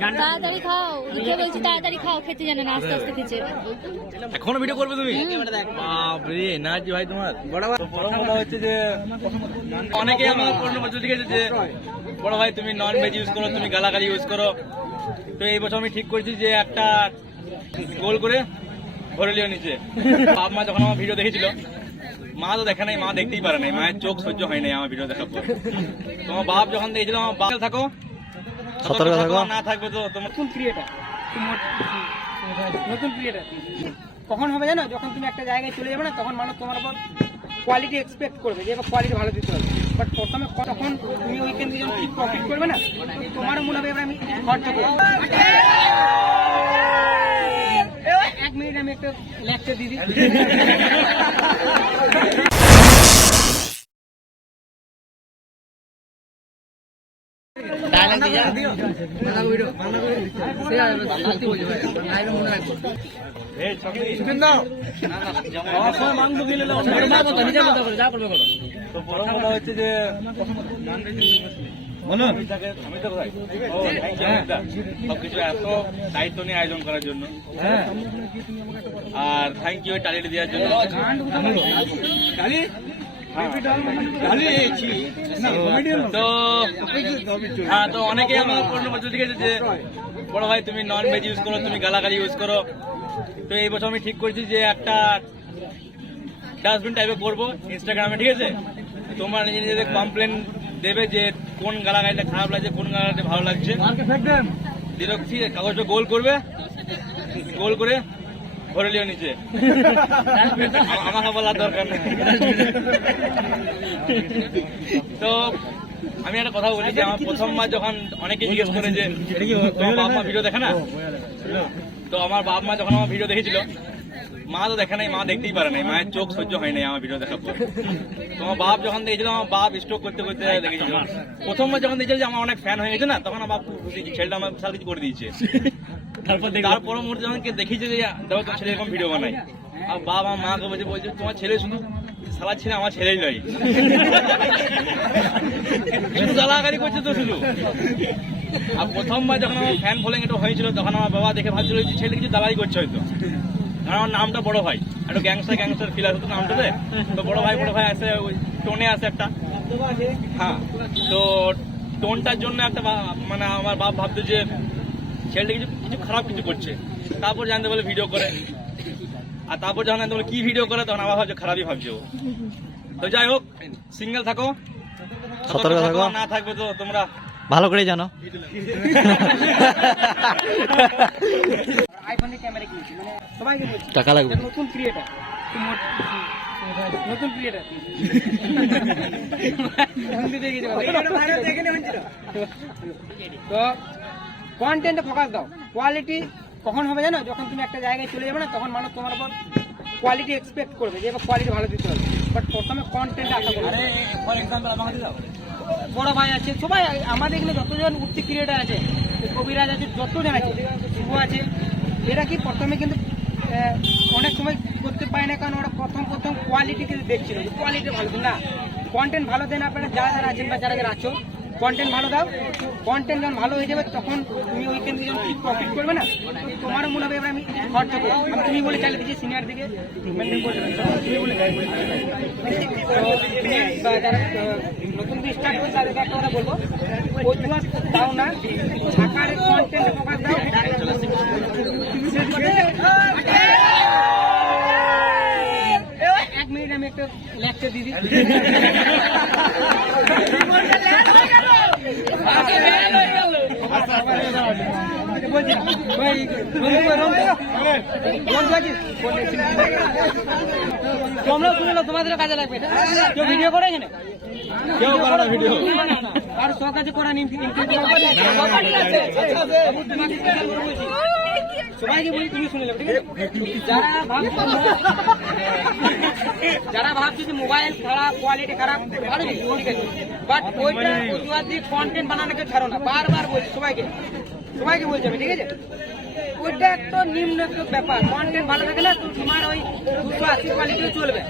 তাড়াতাড়ি খাও দুটো বলছি তাড়াতাড়ি খাও খেতে জানে না আস্তে আস্তে খেছে এখনও ভিডিও করবে তুমি? বাপরে এনার্জি ভাই তোমার। তো প্রথম কথা হচ্ছে যে অনেকে আমার পনেরো বছর লিখেছে যে বড় ভাই তুমি নন ভেজ ইউজ করো তুমি গালাগালি ইউজ করো। তো এই বছর আমি ঠিক করেছি যে একটা গোল করে ভরে লিও নিচে। বাপ মা যখন আমার ভিডিও দেখেছিল মা তো দেখে নাই মা দেখতেই পারে নাই মায়ের চোখ সহ্য হয় নাই আমার ভিডিও দেখার পর। তোমার বাপ যখন দেখেছিল আমার বাপ থাকো। সতর্ক থাকো। না থাকবে তো তোমার নতুন ক্রিয়েটার নতুন ক্রিয়েটার কখন হবে জানো? যখন তুমি একটা জায়গায় চলে যাবে না তখন মানুষ তোমার উপর কোয়ালিটি এক্সপেক্ট করবে যে এবার কোয়ালিটি ভালো দিতে হবে। বাট প্রথমে তখন তুমি ওইখান থেকে যখন ঠিক প্রফিট করবে না তোমারও মনে হবে এবার আমি খরচা করব। এক মিনিট আমি একটা লেকচার দিয়ে হচ্ছে যে সবকিছু এত দায়িত্ব নিয়ে আয়োজন করার জন্য আর থ্যাংক ইউ টালিটি দেওয়ার জন্য তো হ্যাঁ তো অনেকে আমার যে বড় ভাই তুমি নন ভেজ ইউজ করো তুমি গালাগালি ইউজ করো। তো এই বছর আমি ঠিক করেছি যে একটা ডাস্টবিন টাইপে করব ইনস্টাগ্রামে ঠিক আছে? তোমরা নিজে নিজেদের কমপ্লেন দেবে যে কোন গালাগালিটা খারাপ লাগছে কোন গালাগালিটা ভালো লাগছে। কাগজটা গোল করবে। গোল করে ভরে লিও নিচে আমা- আমাকে বলার দরকার নেই। তো আমি একটা কথা বলি যে, আমার প্রথমবার যখন অনেকে জিজ্ঞেস করে যে, তোমার মা ভিডিও দেখে না? তো আমার বাপ মা যখন আমার ভিডিও দেখেছিল, মা তো দেখে নাই, মা দেখতেই পারে নাই। মায়ের চোখ সহ্য হয় নাই আমার ভিডিও দেখার পর। তোমার বাপ যখন দেখেছিল, আমার বাপ স্ট্রোক করতে করতে দেখেছিল। প্রথমবার যখন দেখেছিল যে, আমার অনেক ফ্যান হয়ে গেছে না, তখন আমার বাপ খুশি ছেলেটা আমার বিশাল কিছু করে দিয়েছে। তারপর তার পরবর্তী যখন কে দেখেছে যে, দেখো তোর ছেলে এরকম ভিডিও বানাই আর বাবা আমার মাকে বলছে বলছে, তোমার ছেলে শুধু সালা ছেলে আমার ছেলেই নয়। শুধু গালাগালি করছে তো শুধু। আর প্রথমবার যখন আমার ফ্যান ফলোয়িং একটু হয়েছিল, তখন আমার বাবা দেখে ভাবছিল যে, ছেলে কিছু দালালি করছে হয়তো। কারণ আমার নামটা বড় ভাই, একটু গ্যাংস্টার গ্যাংস্টার ফিল আসে তো নামটাতে তো। বড় ভাই বড় ভাই আসে ওই টোনে আসে একটা। হ্যাঁ তো টোনটার জন্য একটা মানে আমার বাপ ভাবতো যে, ছেলেটা কিছু কিছু খারাপ কিছু করছে। তারপর জানতে বলে ভিডিও করে। আর তারপর যখন জানতে বলে কি ভিডিও করে তখন আবার ভাবছে খারাপই ভাবছে ও। তো যাই হোক সিঙ্গেল থাকো। সতর্ক থাকো। না থাকবে তো তোমরা ভালো করে জানো। মানে টাকা লাগবে। নতুন ক্রিয়েটার নতুন ক্রিয়েটার তো কন্টেন্টে ফোকাস দাও। কোয়ালিটি কখন হবে জানো? যখন তুমি একটা জায়গায় চলে যাবে না তখন মানুষ তোমার উপর কোয়ালিটি এক্সপেক্ট করবে যে এবার কোয়ালিটি ভালো দিতে হবে। বাট প্রথমে কন্টেন্ট আশা করবে ফর এক্সাম্পল আমাকে বড় ভাই আছে সবাই আমাদের এখানে যতজন উঠতি ক্রিয়েটার আছে কবিরাজ আছে যতজন আছে শুভ আছে এরা কি প্রথমে কিন্তু অনেক সময় করতে পারে না কারণ ওরা প্রথম প্রথম কোয়ালিটি কিন্তু দেখছিল কোয়ালিটি ভালো। না কন্টেন্ট ভালো দেন আপনারা যারা যারা আছেন বা যারা যারা আছো কন্টেন্ট ভালো দাও। কন্টেন্ট যখন ভালো হয়ে যাবে, তখন তুমি ওইখান থেকে যখন ঠিক প্রফিট করবে না, তোমারও মনে হবে এবার আমি খরচা করব তুমি বলে চালিয়ে দিচ্ছি সিনিয়র দিকে তুমি বলে তো, যারা নতুন স্টার্ট করছে তাদেরকে একটা কথা বলব। অজুহাত দাও না দাও। এক মিনিট আমি একটা লেকচার দিয়ে দিই বলছি না। ওই বন্ধু কই, রন্তু? বন্ধু আছিস? বলছি। তোমরা শুনে তোমাদের কাজে লাগবে কেউ ভিডিও করে এখানে। আর শখ আছে করা নিন সবাইকে বলি তুমি শুনে যাবে যারা ভাবছ যারা ভাবছ যে মোবাইল খারাপ কোয়ালিটি খারাপ ভালো ঠিক আছে বাট ওইটা অজুহাত দিয়ে কন্টেন্ট বানানোকে ছাড়ো না বারবার বলছি সবাইকে সবাইকে বলছি আমি ঠিক আছে ওইটা একটা নিম্ন ব্যাপার কন্টেন্ট ভালো থাকে না তোমার ওই দুশো আশি কোয়ালিটিও চলবে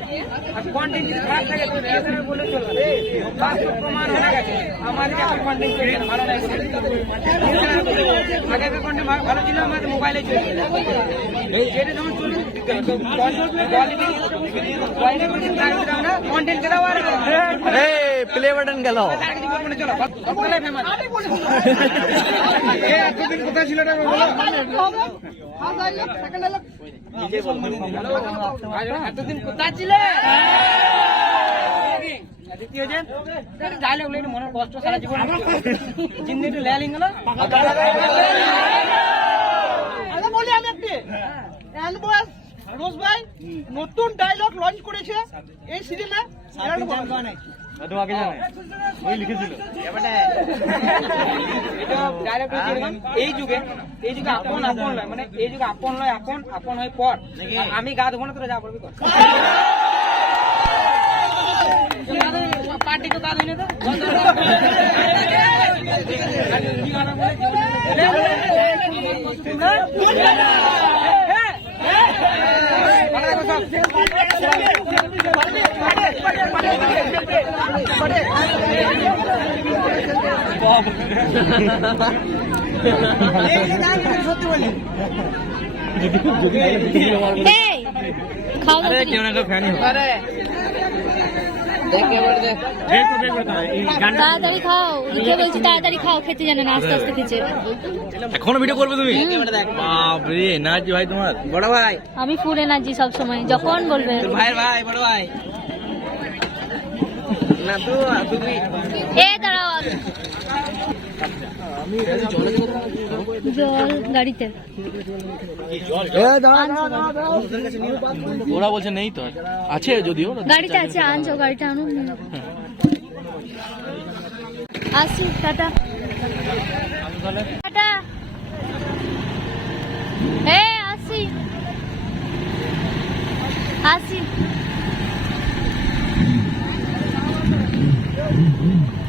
আর কন্টেন্ট যদি খারাপ থাকে বলে চলবে। বাস্তব প্রমাণ হয়ে গেছে আমাদের এখন কন্টেন্ট চলছে ভালো লাগছে আগে কন্টেন্ট ভালো ছিল আমাদের মোবাইলে চলছে যেটা যেমন চলবে কন্টেন্ট দাও আর প্লে বাটন গেল। আর কিছু বলব না, চলো সবগুলাই ফেমাস এতদিন কোথায় ছিল না বলো এতদিন কোথায় ছিলে দ্বিতীয় যে ডায়লগ লেগে মনের কষ্ট সারা জীবন জিন্দিগি লেলিং গেল বলি আমি একটি রোজ ভাই নতুন ডায়লগ লঞ্চ করেছে এই সিজনে তোমাকে জানে। ওই লিখেছিল। হচ্ছে এরকম, এই যুগে এই যুগে আপন আপন লয় মানে এই যুগে আপন লয় আপন আপন হয় পর। আমি গা দেবো না তোরা যা করবি কর। পার্টি তো গা দিই না তো? তাড়াতাড়ি খাও বলছি তাড়াতাড়ি খাও খেতে জানে না আস্তে আস্তে খেছে এখনও ভিডিও করবে তুমি? বাপরে এনার্জি ভাই তোমার। বড় ভাই। আমি ফুল এনার্জি সব সময় যখন বলবে। ভাইয়ের ভাই বড় ভাই। এ দাঁড়াও জল গাড়িতে। ওরা বলছে নেই তো আছে যদিও গাড়িতে আছে আনছো গাড়িটা আনুন আসি টাটা। টাটা। এ আসি। আসি। hum, hum.